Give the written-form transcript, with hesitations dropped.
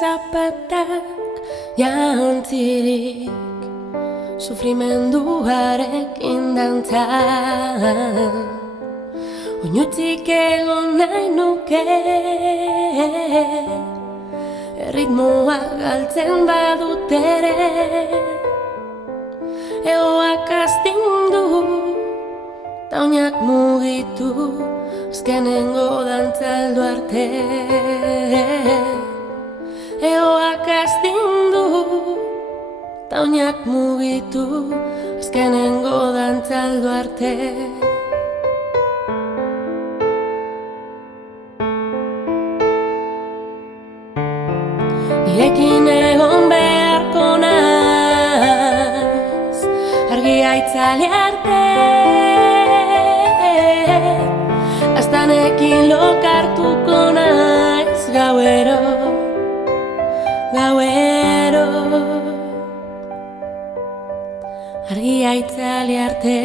zapatak jantzirik sufrimenduarekin dantzan. Oinutik egon nahi nuke, erritmoa galtzen badut ere, egoak astindu, ta oinak mugitu, azkenengo dantzaldu arte. Egoak astindu, ta oinak mugitu, azkenengo dantzaldu arte. Nirekin egon beharko naiz, argia itzali arte. Aztanekin lokartuko naiz gauero, gauero. Argia itzali arte.